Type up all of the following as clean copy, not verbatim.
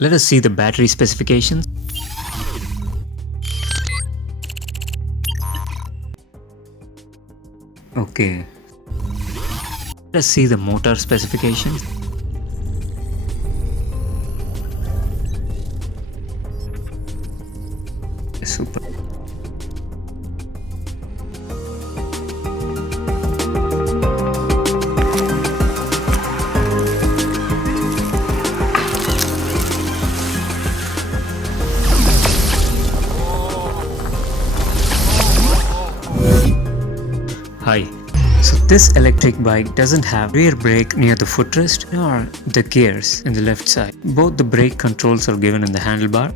Let us see the battery specifications. Okay. Let us see the motor specifications. Super. Hi. So this electric bike doesn't have rear brake near the footrest nor the gears in the left side. Both the brake controls are given in the handlebar.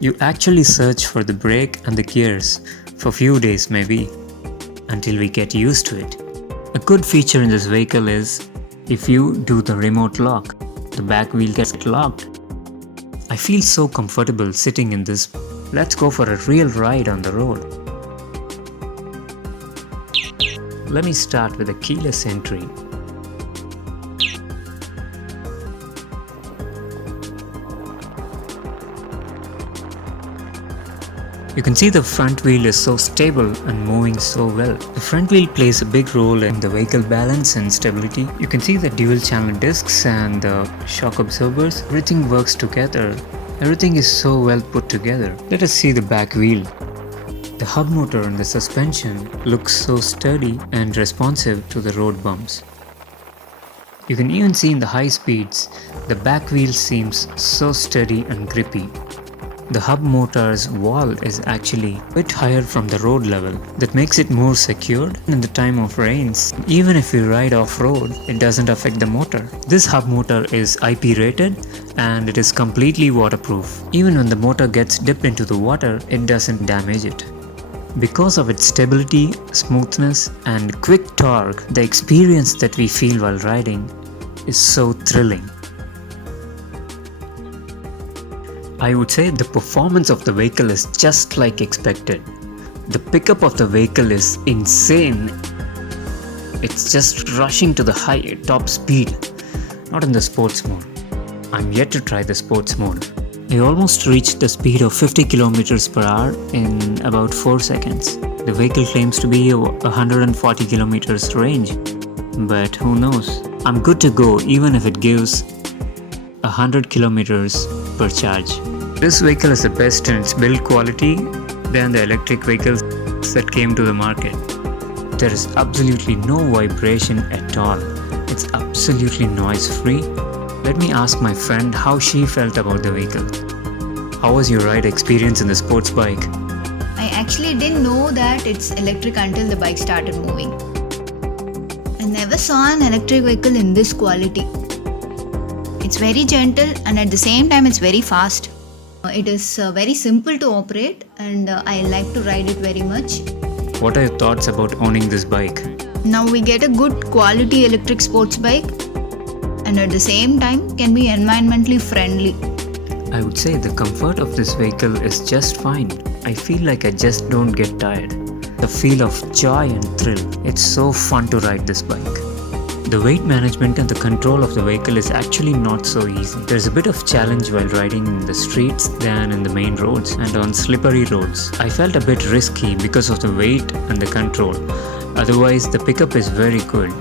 You actually search for the brake and the gears for few days maybe, until we get used to it. A good feature in this vehicle is if you do the remote lock, the back wheel gets locked. I feel so comfortable sitting in this. Let's go for a real ride on the road. Let me start with a keyless entry. You can see the front wheel is so stable and moving so well. The front wheel plays a big role in the vehicle balance and stability. You can see the dual channel discs and the shock absorbers. Everything works together. Everything is so well put together. Let us see the back wheel. The hub motor and the suspension looks so sturdy and responsive to the road bumps. You can even see in the high speeds, the back wheel seems so sturdy and grippy. The hub motor's wall is actually a bit higher from the road level. That makes it more secured in the time of rains. Even if you ride off-road, it doesn't affect the motor. This hub motor is IP rated and it is completely waterproof. Even when the motor gets dipped into the water, it doesn't damage it. Because of its stability, smoothness and quick torque, the experience that we feel while riding is so thrilling. I would say the performance of the vehicle is just like expected. The pickup of the vehicle is insane. It's just rushing to the high top speed, not in the sports mode. I'm yet to try the sports mode. I almost reached the speed of 50 km per hour in about 4 seconds. The vehicle claims to be 140 km range, but who knows? I'm good to go even if it gives 100 km per charge. This vehicle is the best in its build quality than the electric vehicles that came to the market. There is absolutely no vibration at all. It's absolutely noise-free. Let me ask my friend how she felt about the vehicle. How was your ride experience in the sports bike? I actually didn't know that it's electric until the bike started moving. I never saw an electric vehicle in this quality. It's very gentle and at the same time it's very fast. It is very simple to operate and I like to ride it very much. What are your thoughts about owning this bike? Now we get a good quality electric sports bike and at the same time can be environmentally friendly. I would say the comfort of this vehicle is just fine. I feel like I just don't get tired. The feel of joy and thrill. It's so fun to ride this bike. The weight management and the control of the vehicle is actually not so easy. There's a bit of challenge while riding in the streets than in the main roads and on slippery roads. I felt a bit risky because of the weight and the control. Otherwise, the pickup is very good.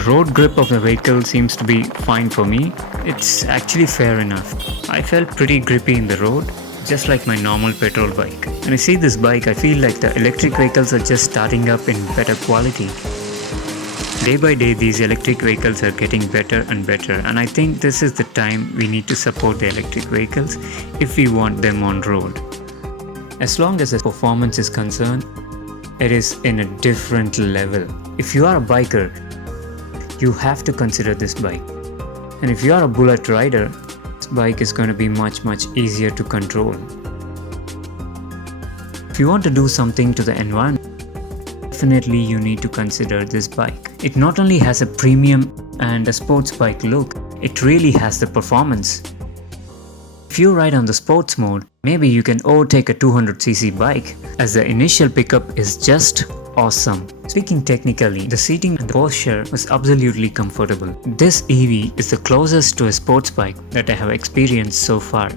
The road grip of the vehicle seems to be fine for me. It's actually fair enough. I felt pretty grippy in the road, just like my normal petrol bike. When I see this bike, I feel like the electric vehicles are just starting up in better quality. Day by day, these electric vehicles are getting better and better, and I think this is the time we need to support the electric vehicles if we want them on road. As long as the performance is concerned, it is in a different level. If you are a biker, you have to consider this bike. And if you are a bullet rider, this bike is going to be much easier to control. If you want to do something to the environment, definitely you need to consider this bike. It not only has a premium and a sports bike look, it really has the performance. If you ride on the sports mode, maybe you can overtake a 200cc bike, as the initial pickup is just awesome. Speaking technically, the seating and the posture was absolutely comfortable. This EV is the closest to a sports bike that I have experienced so far.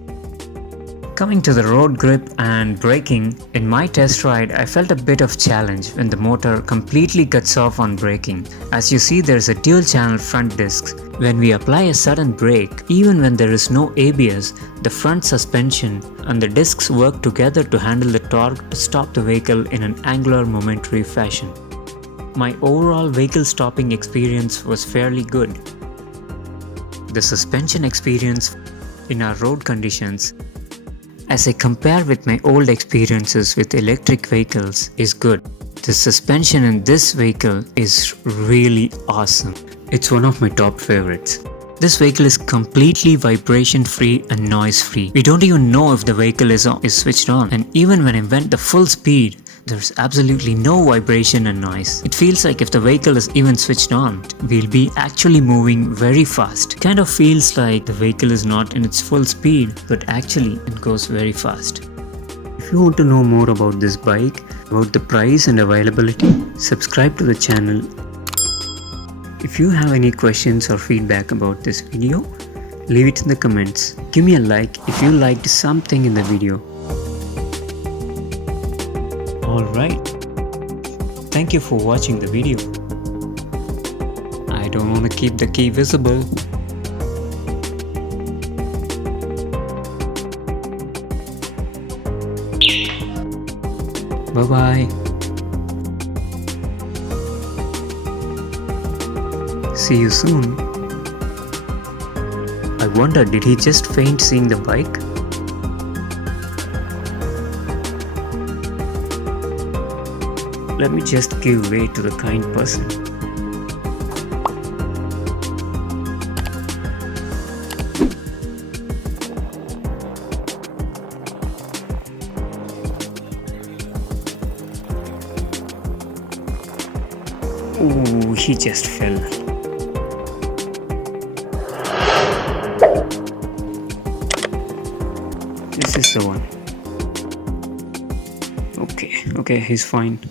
Coming to the road grip and braking, in my test ride I felt a bit of challenge when the motor completely cuts off on braking. As you see, there is a dual channel front disc. When we apply a sudden brake, even when there is no ABS, the front suspension and the discs work together to handle the torque to stop the vehicle in an angular momentary fashion. My overall vehicle stopping experience was fairly good. The suspension experience in our road conditions, as I compare with my old experiences with electric vehicles, is good. The suspension in this vehicle is really awesome. It's one of my top favorites. This vehicle is completely vibration free and noise free. We don't even know if the vehicle is switched on, and even when I went the full speed, there's absolutely no vibration and noise. It feels like if the vehicle is even switched on, we'll be actually moving very fast. Kind of feels like the vehicle is not in its full speed, but actually it goes very fast. If you want to know more about this bike, about the price and availability, subscribe to the channel. If you have any questions or feedback about this video, leave it in the comments. Give me a like if you liked something in the video. Alright, thank you for watching the video. I don't want to keep the key visible. Bye bye. See you soon. I wonder, did he just faint seeing the bike? Let me just give way to the kind person. Ooh, he just fell. This is the one. Okay, he's fine.